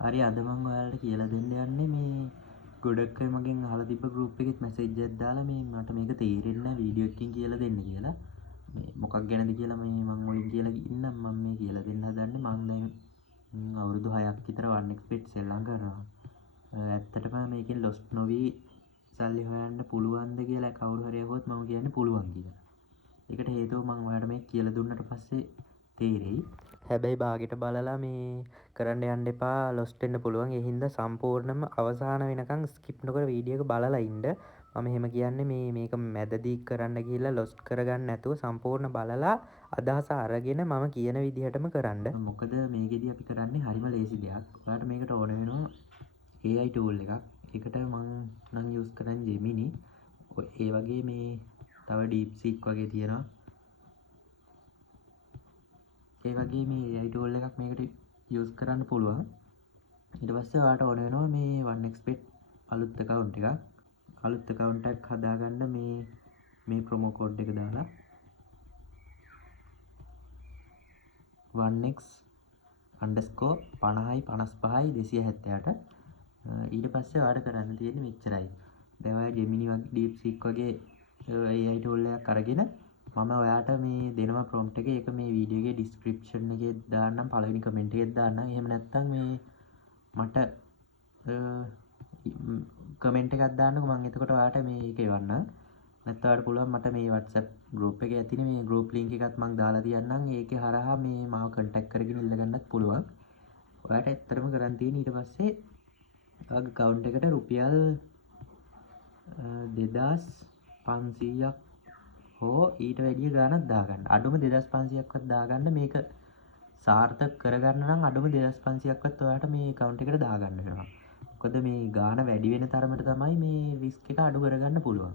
හරි අද මම ඔයාලට කියලා දෙන්න යන්නේ මේ ගොඩක් අය මගෙන් අහලා තිබ්බ group එකෙත් message එකක් දාලා මේ මට මේක තේරෙන්නේ නැහැ වීඩියෝ එකකින් කියලා දෙන්න කියලා. මේ මොකක් ගැනද කියලා මේ මම මුලින් කියලා ඉන්නම් මම මේ කියලා දෙන්න හදන්නේ මම දැන් අවුරුදු 6ක් විතර 1xbet සෙල්ලම් කරනවා. ඇත්තටම මේකෙන් lost නොවි සල්ලි හොයන්න පුළුවන්ද කියලා කවුරු හරි අහුවොත් මම කියන්නේ පුළුවන් කියලා. ඒකට හේතුව මම ඔයාලට මේක කියලා දුන්නට පස්සේ තේරෙයි. හැබැයි බාගෙට බලලා මේ කරන්න යන්න එපා ලොස්ට් වෙන්න පුළුවන්. ඒ හින්දා සම්පූර්ණයෙන්ම අවසාන වෙනකන් ස්කිප් නොකර වීඩියෝ එක බලලා ඉන්න. මම එහෙම කියන්නේ මේක මැදදී කරන්න ගිහිල්ලා ලොස්ට් කරගන්න නැතුව සම්පූර්ණ බලලා අදහස අරගෙන මම කියන විදිහටම කරන්න. මොකද මේකෙදි අපි කරන්නේ හරිම ලේසි දෙයක්. ඔයාලට මේකට ඕන වෙනවා AI tool එකක්. ඒකට මම නම් යූස් කරන්නේ Gemini. ඒ වගේ මේ තව DeepSeek වගේ තියෙනවා. ඒ වගේ මේ AI tool එකක් මේකට යූස් කරන්න පුළුවන්. ඊට පස්සේ ඔයාලට ඕන වෙනවා මේ 1xbet අලුත් account එකක්. අලුත් account එකක් හදාගන්න මේ promo code එක දාලා 1x_50.55.278 ඊට පස්සේ ඔයාලට කරන්න තියෙන්නේ මෙච්චරයි. දැන් ඔයා Gemini වගේ DeepSeek වගේ AI tool එකක් අරගෙන මම ඔයාට මේ දෙනවා prompt එක. ඒක මේ වීඩියෝ එකේ description එකේ දාන්නම් පළවෙනි comment එකේ දාන්නම්. එහෙම නැත්නම් මේ මට කමෙන්ට් එකක් දාන්නකෝ මම එතකොට ඔයාලට මේක එවන්නම්. නැත්නම් ඔයාලට පුළුවන් මට මේ WhatsApp group එකේ ඇතිනේ මේ group link එකත් මම දාලා තියන්නම්. ඒකේ හරහා මේ මාව contact කරගෙන ඉල්ලගන්නත් පුළුවන්. ඔයාලට ඇත්තටම කරන් තියෙන්නේ ඊට පස්සේ ඔයාගේ account එකට රුපියල් 2500ක් හෝ ඊට වැඩිය ගාණක් දාගන්න. අඩුම 2500ක්වත් දාගන්න මේක සාර්ථක කරගන්න නම් අඩුම 2500ක්වත් ඔයාලට මේ account එකට දාගන්න වෙනවා. මොකද මේ ගාණ වැඩි වෙන තරමට තමයි මේ risk එක අඩු කරගන්න පුළුවන්.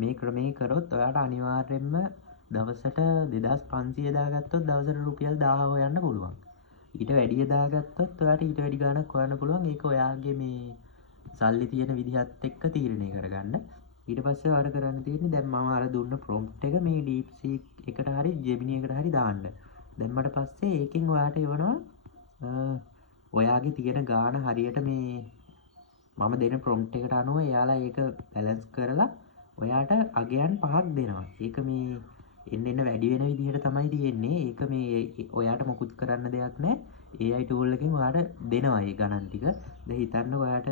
මේ ක්‍රමයේ කරොත් ඔයාලට අනිවාර්යයෙන්ම දවසට 2500 දාගත්තොත් දවසට රුපියල් 1000 හොයන්න පුළුවන්. ඊට වැඩිය දාගත්තොත් ඔයාලට ඊට වැඩි ගාණක් හොයන්න පුළුවන්. ඒක ඔයාගේ මේ සල්ලි තියෙන විදිහත් එක්ක තීරණය කරගන්න. ඊට පස්සේ ඔයාලට කරන්න තියෙන්නේ දැන් මම අර දුන්න prompt එක මේ DeepSeek එකට හරි Gemini එකට හරි දාන්න. දැම්මට පස්සේ ඒකෙන් ඔයාට එවනවා ඔයාගේ තියෙන ගාණ හරියට මේ මම දෙන prompt එකට අනුව එයාලා ඒක balance කරලා ඔයාට අගයන් 5ක් දෙනවා. ඒක මේ එන්න වැඩි වෙන විදිහට තමයි තියෙන්නේ. ඒක මේ ඔයාට මොකුත් කරන්න දෙයක් නැහැ. AI tool එකෙන් ඔයාට දෙනවා මේ ගණන් ටික. දැන් හිතන්න ඔයාට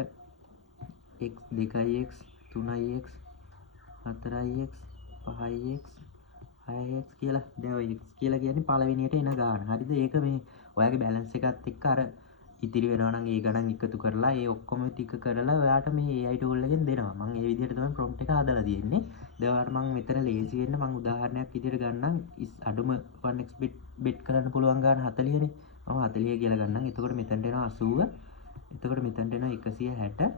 x 2x 3x 4x 5x 6x කියලා දැන් ඔය x කියලා කියන්නේ පළවෙනියට එන ගාණ. හරිද? ඒක මේ ඔයාගේ බැලන්ස් එකත් එක්ක අර ඉතිරි වෙනවා නම් ඒ ගණන් එකතු කරලා ඒ ඔක්කොම ටික කරලා ඔයාට මේ AI tool එකෙන් දෙනවා. මම ඒ විදිහට තමයි prompt එක හදලා තියෙන්නේ. දැන් ඔයාලට මම මෙතන ලේසි වෙන්න මම උදාහරණයක් විදිහට ගන්නම්. අඩුම 1xbet bet කරන්න පුළුවන් ගාණ 40නේ. මම 40 කියලා ගන්නම්. එතකොට මෙතනට එනවා 80. එතකොට මෙතනට එනවා 160.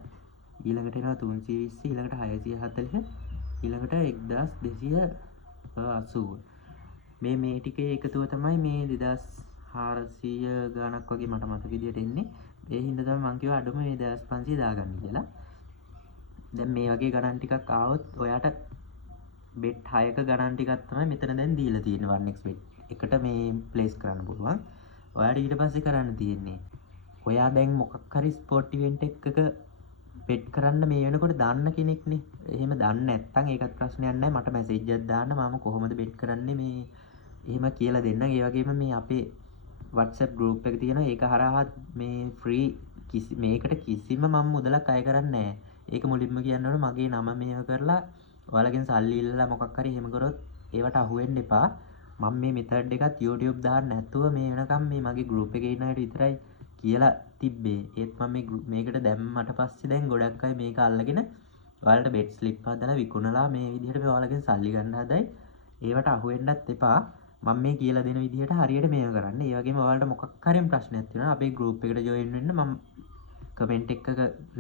ඊළඟට එනවා 320. ඊළඟට 640. ඊළඟට 1280. මේ ටිකේ එකතුව තමයි මේ 2400 ගාණක් වගේ මට මතක විදියට එන්නේ. ඒ හින්දා තමයි මම කිව්වා අඩුම මේ 2500 දාගන්න කියලා. දැන් මේ වගේ ගණන් ටිකක් ආවොත් ඔයාට bet 6ක ගණන් ටිකක් තමයි මෙතන දැන් දීලා තියෙන්නේ 1xbet එකට මේ ප්ලේස් කරන්න පුළුවන්. ඔයාට ඊට පස්සේ කරන්න තියෙන්නේ ඔයා දැන් මොකක් හරි ස්පෝර්ට් ඉවෙන්ට් එකක bet කරන්න මේ වෙනකොට දන්න කෙනෙක්නේ. එහෙම දන්නේ නැත්නම් ඒකත් ප්‍රශ්නයක් නැහැ. මට මැසේජ් එකක් දාන්න මම කොහොමද bet කරන්නේ මේ එහෙම කියලා දෙන්න. ඒ වගේම මේ අපේ WhatsApp group එක තියෙනවා. ඒක හරහා මේ free මේකට කිසිම මම මුදලක් අය කරන්නේ නැහැ. ඒක මුලින්ම කියන්න ඕනේ මගේ නම මේව කරලා ඔයාලගෙන් සල්ලි ඉල්ලලා මොකක් හරි එහෙම කරොත් ඒවට අහු වෙන්න එපා. මම මේ method එකත් YouTube දාන්න නැතුව මේ වෙනකම් මේ මගේ group එකේ ඉන්න අයට විතරයි කියලා තිබ්බේ. ඒත් මම මේකට දැම්මට පස්සේ දැන් ගොඩක් අය මේක අල්ලගෙන ඔයාලට bet slip හදලා විකුණලා මේ විදිහට මේ ඔයාලගෙන් සල්ලි ගන්න හදයි. ඒවට අහු වෙන්නත් එපා. මම මේ කියලා දෙන විදිහට හරියට මේව කරන්න. ඒ වගේම ඔයාලට මොකක් හරි ප්‍රශ්නයක් තියෙනවා අපේ group එකට join වෙන්න මම comment එකක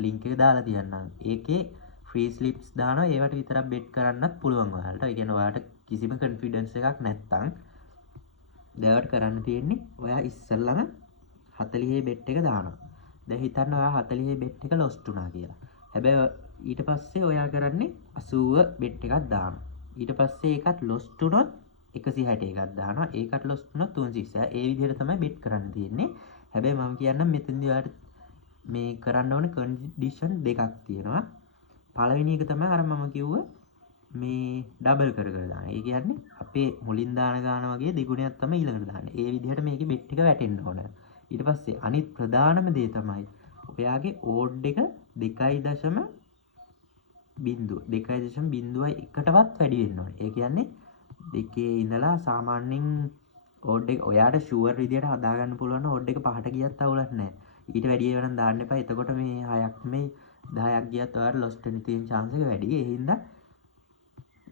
link එක දාලා තියන්නම්. ඒකේ free slips දානවා. ඒවට විතරක් bet කරන්නත් පුළුවන් ඔයාලට. ඒ කියන්නේ ඔයාලට කිසිම confidence එකක් නැත්තම් දැන් කරන්න තියෙන්නේ ඔයා ඉස්සෙල්ලම 40 bet එක දානවා. දැන් හිතන්න ඔයා 40 bet එක lost වුණා කියලා. හැබැයි ඊට පස්සේ ඔයා කරන්නේ 80 bet එකක් දානවා. ඊට පස්සේ ඒකත් lost වුණොත් 160 එකක් දානවා. ඒකට lost වුණොත් 320. ඒ විදිහට තමයි bet කරන්න තියෙන්නේ. හැබැයි මම කියන්නම් මෙතනදී ඔයාලට මේ කරන්න ඕනේ කන්ඩිෂන් දෙකක් තියෙනවා. පළවෙනි එක තමයි අර මම කිව්ව මේ ඩබල් කර කර දාන. ඒ කියන්නේ අපේ මුලින් දාන ගාන වගේ දෙගුණයක් තමයි ඊළඟට දාන්නේ. ඒ විදිහට මේකේ බෙට් එක වැටෙන්න ඕන. ඊට පස්සේ අනිත් ප්‍රධානම දේ තමයි ඔයාගේ ඕඩ් එක 2.0 2.01ටවත් වැඩි වෙන්න ඕනේ. ඒ කියන්නේ දෙකේ ඉඳලා සාමාන්‍යයෙන් ඕඩ් එක ඔයාට ෂුවර් විදියට හදාගන්න පුළුවන් නම් ඕඩ් එක 5ට ගියත් අවුලක් නැහැ. ඊට වැඩි ඒවා නම් දාන්න එපා. එතකොට මේ 6ක් මේ 10ක් ගියත් ඔයාට ලොස් වෙන්න තියෙන chance එක වැඩි. ඒ හින්දා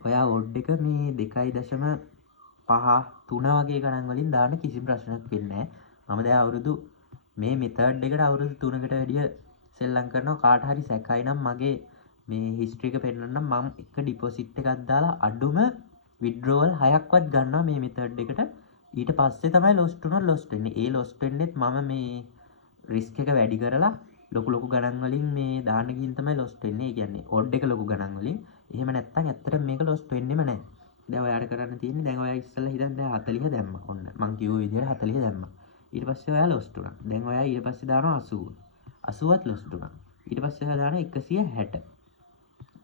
ඔයා ඕඩ් එක මේ 2.5 3 වගේ ගණන් වලින් දාන්න කිසිම ප්‍රශ්නයක් වෙන්නේ නැහැ. මම දැන් අවුරුදු මේ මෙතඩ් එකට අවුරුදු 3කට වැඩිය සෙල්ලම් කරනවා. කාට හරි සැකයි නම් මගේ මේ හිස්ටරි එක පෙන්නන්නම්. මම එක ඩිපොසිට් එකක් දාලා අඩුම විඩ්‍රෝවල් 6ක්වත් ගන්නවා මේ මෙතඩ් එකට. ඊට පස්සේ තමයි ලොස්ට් උනොත් ලොස්ට් වෙන්නේ. ඒ ලොස්ට් වෙන්නෙත් මම මේ රිස්ක් එක වැඩි කරලා ලොකු ගණන් වලින් මේ දාන්න ගිහින් තමයි ලොස්ට් වෙන්නේ. ඒ කියන්නේ ඕඩ් එක ලොකු ගණන් වලින්. එහෙම නැත්නම් ඇත්තටම මේක ලොස්ට් වෙන්නෙම නැහැ. දැන් ඔයාලට කරන්න තියෙන්නේ දැන් ඔයා ඉස්සෙල්ලා හිතන්න දැන් 40 දැම්මා. ඔන්න මං කිව්ව විදිහට 40 දැම්මා. ඊට පස්සේ ඔයා ලොස්ට් උනා. දැන් ඔයා ඊට පස්සේ දානවා 80. 80ත් ලොස්ට් උනා. ඊට පස්සේ ඔයා දානවා 160.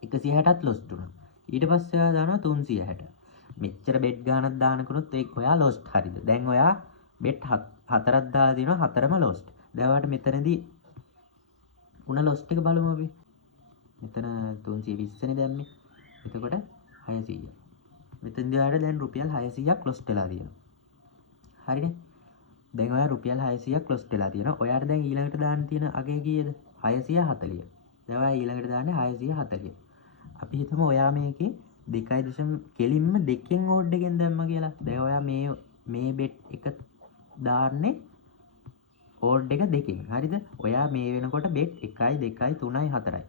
160ත් ලොස්ට් උනා. ඊට පස්සේ ඔයා දානවා 360. මෙච්චර බෙට් ගානක් දානකොත් ඒක ඔයා ලොස්ට් හරිද? දැන් ඔයා බෙට් 4ක් දාලා දිනවා 4ම ලොස්ට්. දැන් ඔයාට මෙතනදී උන ලොස්ට් එක බලමු අපි. මෙතන 320 නේ දැම්මේ. එතකොට 600. මෙතෙන්දී ඔයාලට දැන් රුපියල් 600ක් ලොස්ට් වෙලා තියෙනවා. හරිනේ? දැන් ඔයා රුපියල් 600ක් ලොස්ට් වෙලා තියෙනවා. ඔයාට දැන් ඊළඟට දාන්න තියෙන අගේ කීයද? 640. දැන් ඔයා ඊළඟට දාන්නේ 640. අපි හිතමු ඔයා මේකේ 2.0 කෙලින්ම දෙකෙන් ඕඩ් එකෙන් දැම්මා කියලා. දැන් ඔයා මේ බෙට් එක දාන්නේ ඕඩ් එක දෙකෙන්. හරිද? ඔයා මේ වෙනකොට බෙට් 1 2 3 4යි.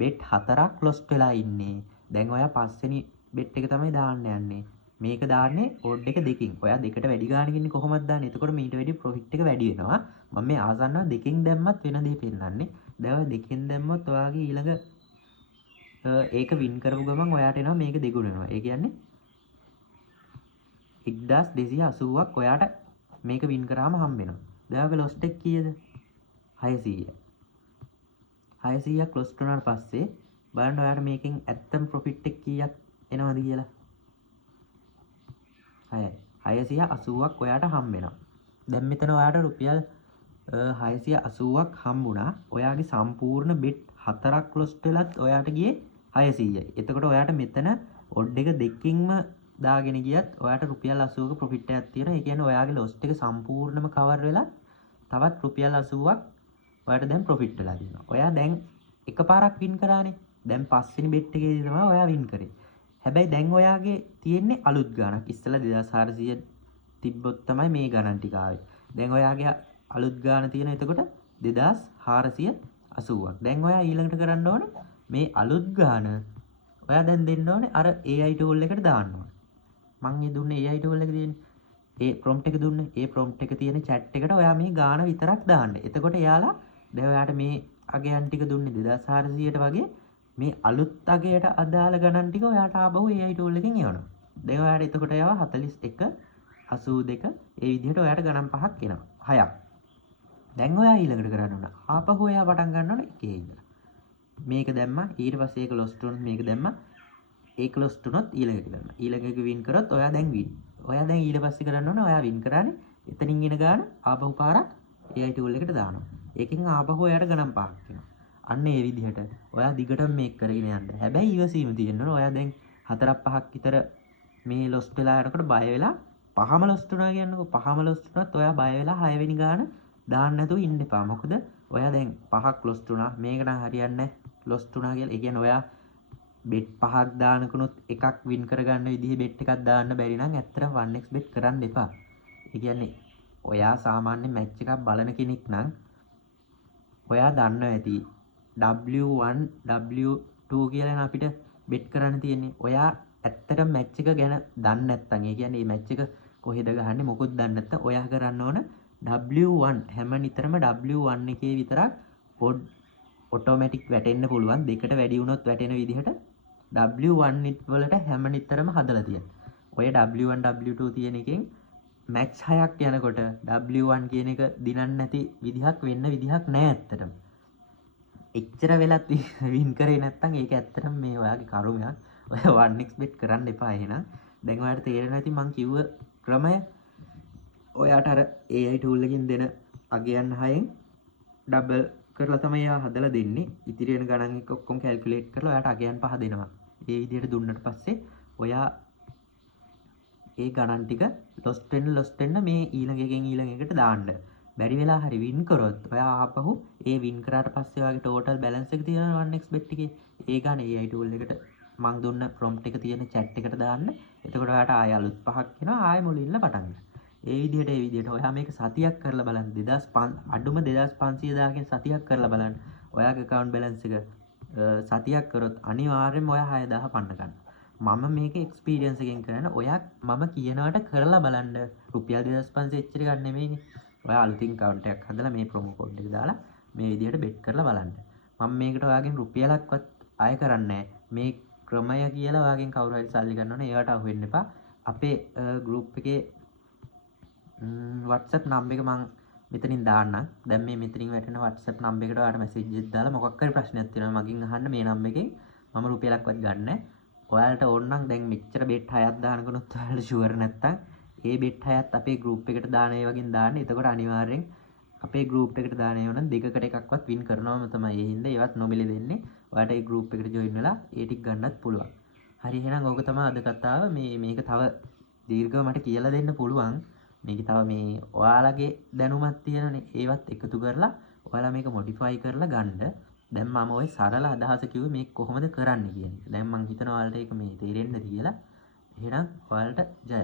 බෙට් 4ක් ලොස්ට් වෙලා ඉන්නේ. දැන් ඔයා පස්වෙනි බෙට් එක තමයි දාන්න යන්නේ. මේක දාන්නේ ඕඩ් එක දෙකෙන්. ඔයා දෙකට වැඩි ගානකින් ඉන්නේ කොහොමද දාන්නේ? එතකොට මීට වැඩි ප්‍රොෆිට් එක වැඩි වෙනවා. මම මේ ආසන්නව දෙකෙන් දැම්මත් වෙන දේ පෙන්නන්නේ. දැන් ඔය දෙකෙන් දැම්මොත් ඔයාගේ ඊළඟ ඒක වින් කරපු ගමන් ඔයාට එනවා මේක දෙගුණ වෙනවා. ඒ කියන්නේ 1280ක් ඔයාට මේක වින් කරාම හම්බ වෙනවා. දැන් ඔයාගේ ලොස්ට් එක කීයද? 600. 600ක් ලොස්ට් වුණාට පස්සේ බලන්න ඔයාට මේකෙන් ඇත්තම ප්‍රොෆිට් එක කීයක් එනවද කියලා. 680ක් ඔයාට හම්බ වෙනවා. දැන් මෙතන ඔයාට රුපියල් 680ක් හම්බුණා. ඔයාගේ සම්පූර්ණ බෙට් 4ක් ලොස්ට් වෙලත් ඔයාට ගියේ 600යි. එතකොට ඔයාට මෙතන ඔඩ් එක දෙකකින්ම දාගෙන ගියත් ඔයාට රුපියල් 80ක ප්‍රොෆිට් එකක් තියෙනවා. ඒ කියන්නේ ඔයාගේ ලොස්ට් එක සම්පූර්ණයෙන්ම කවර් වෙලා තවත් රුපියල් 80ක් ඔයාට දැන් ප්‍රොෆිට් වෙලා තියෙනවා. ඔයා දැන් එකපාරක් වින් කරානේ. දැන් පස්වෙනි බෙට් එකේදී තමයි ඔයා වින් කරේ. හැබැයි දැන් ඔයාගේ තියෙන්නේ අලුත් ගාණක්. ඉස්සෙල්ලා 2400 තිබ්බොත් තමයි මේ ගණන් ටික ආවේ. දැන් ඔයාගේ අලුත් ගාණ තියෙන එතකොට 2480ක්. දැන් ඔයා ඊළඟට කරන්න ඕනේ මේ අලුත් ගාණ ඔයා දැන් දෙන්න ඕනේ අර AI tool එකට දාන්න ඕනේ. මම මේ දුන්නේ AI tool එක තියෙන්නේ. ඒ prompt එක දුන්නේ. ඒ prompt එක තියෙන chat එකට ඔයා මේ ගාණ විතරක් දාන්න. එතකොට එයාලා දැන් ඔයාට මේ අගයන් ටික දුන්නේ 2400ට වගේ මේ අලුත් අගයට අදාළ ගණන් ටික ඔයාට ආපහු AI tool එකෙන් එවනවා. දැන් ඔයාට එතකොට ඒවා 41 82 ඒ විදිහට ඔයාට ගණන් පහක් එනවා. 6ක්. දැන් ඔයා ඊළඟට කරන්න ඕන. ආපහු ඔයා පටන් ගන්න ඕන එකේ ඉඳලා. මේක දැම්මා ඊට පස්සේ ඒක ලොස්ට් වුණොත් මේක දැම්මා. ඒක ලොස්ට් වුණොත් ඊළඟ එක කරනවා. ඊළඟ එක වින් කරොත් ඔයා දැන් වින්. ඔයා දැන් ඊට පස්සේ කරන්න ඕන ඔයා වින් කරානේ. එතනින් එන ගාන ආපහු පාරක් AI tool එකට දානවා. ඒකෙන් ආපහු ඔයාට ගණන් පහක් එනවා. අන්න ඒ විදිහට ඔයා දිගටම මේක කරගෙන යන්න. හැබැයි ඉවසීම තියෙන්න ඕන. ඔයා දැන් 4-5ක් විතර මේ ලොස්ට් වෙලා යනකොට බය වෙලා පහම ලොස්ට් වුණා කියන්නකෝ. පහම ලොස්ට් වුණත් ඔයා බය වෙලා 6 වෙනි ගාන දාන්න නැතුව ඉන්න එපා. මොකද ඔයා දැන් 5ක් ලොස්ට් වුණා. මේක නම් හරියන්නේ නැහැ. ලොස්ට් වුණා කියලා. ඒ කියන්නේ ඔයා බෙට් 5ක් දානකුණොත් එකක් වින් කරගන්න විදිහේ බෙට් එකක් දාන්න බැරි නම් ඇත්තටම 1x බෙට් කරන්න එපා. ඒ කියන්නේ ඔයා සාමාන්‍ය මැච් එකක් බලන කෙනෙක් නම් ඔයා දන්නවා ඇති W1 W2 කියලා අපිට බෙට් කරන්න තියෙන්නේ. ඔයා ඇත්තටම මැච් එක ගැන දන්නේ නැත්නම් ඒ කියන්නේ මේ මැච් එක කොහෙද ගහන්නේ මොකොත් දන්නේ නැත්නම් ඔයා කරන්න ඕන W1 හැම නිතරම W1 එකේ විතරක් පොඩ් ඔටෝමැටික් වැටෙන්න පුළුවන්. දෙකට වැඩි වුණොත් වැටෙන විදිහට W1 වලට හැම නිතරම හදලා තියෙනවා. ඔය W1 W2 තියෙන එකෙන් මැච් 6ක් යනකොට W1 කියන එක දිනන්න නැති විදිහක් වෙන්න විදිහක් නැහැ ඇත්තටම. එච්චර වෙලත් වින් කරේ නැත්තම් ඒක ඇත්තටම මේ ඔයාගේ කරුමයක්. ඔය 1x bet කරන්න එපා එහෙනම්. දැන් ඔයාලට තේරෙනවා ඇති මං කිව්ව ක්‍රමය. ඔයාට අර AI tool එකකින් දෙන අගයන් 6න් ඩබල් කරලා තමයි එයා හදලා දෙන්නේ. ඉතිරි වෙන ගණන් එක ඔක්කොම කැල්කියුලේට් කරලා ඔයාට අගයන් 5 දෙනවා. ඒ විදිහට දුන්නට පස්සේ ඔයා ඒ ගණන් ටික ලොස්ට් වෙන්න මේ ඊළඟ එකෙන් ඊළඟ එකට දාන්න. බැරි වෙලා හරි වින් කරොත් ඔයා ආපහු ඒ වින් කරාට පස්සේ ඔයාගේ ටෝටල් බැලන්ස් එක තියෙනවා 1x bet එකේ. ඒ ගාන AI tool එකට මං දුන්න prompt එක තියෙන chat එකට දාන්න. එතකොට ඔයාට ආය අලුත් 5ක් එනවා. ආය මුලින්ම පටන් ගන්න. ඒ විදිහට ඔයා මේක සතියක් කරලා බලන්න. 2500 අඩුම 2500 දාගෙන සතියක් කරලා බලන්න. ඔයාගේ account balance එක සතියක් කරොත් අනිවාර්යෙන්ම ඔයා 6000 පන්න ගන්න. මම මේක එක්ස්පීරියන්ස් එකෙන් කරන ඔයා මම කියනවට කරලා බලන්න. රුපියල් 2500 එච්චර ගන්න නෙමෙයිනේ. ඔයා අලුතින් account එකක් හදලා මේ promo code එක දාලා මේ විදිහට bet කරලා බලන්න. මම මේකට ඔයාගෙන් රුපියලක්වත් අය කරන්නේ නැහැ. මේ ක්‍රමය කියලා ඔයාගෙන් කවුරු හරි සල්ලි ගන්න ඕනේ. ඒවට අහු වෙන්න එපා. අපේ group එකේ WhatsApp number එක මම මෙතනින් දාන්නම්. දැන් මේ මෙතනින් වැටෙන WhatsApp number එකට ඔයාලට message එකක් දාලා මොකක් හරි ප්‍රශ්නයක් තියෙනවා මගෙන් අහන්න මේ number එකෙන්. මම රුපියලක්වත් ගන්න නැහැ. ඔයාලට ඕන නම් දැන් මෙච්චර bet 6ක් දානකොනොත් ඔයාලට ෂුවර් නැත්තම් ඒ bet 6ත් අපේ group එකට දාන ඒ වගේ දාන්න. එතකොට අනිවාර්යෙන් අපේ group එකට දාන ඒවා නම් දෙකකට එකක්වත් win කරනවම තමයි. ඒ හින්දා ඒවත් නොමිලේ දෙන්නේ. ඔයාලට ඒ group එකට join වෙලා ඒ ටික ගන්නත් පුළුවන්. හරි එහෙනම් ඕක තමයි අද කතාව. මේක තව දීර්ඝව මට කියලා දෙන්න පුළුවන්. මේක තව මේ ඔයාලගේ දැනුමක් තියෙනනේ. ඒවත් එකතු කරලා ඔයාලා මේක modify කරලා ගන්න. දැන් මම ওই සරල අදහස කිව්වේ මේක කොහොමද කරන්න කියන්නේ. දැන් මං හිතනවා ඔයාලට ඒක මේ තේරෙන්නද කියලා. එහෙනම් ඔයාලට ජය.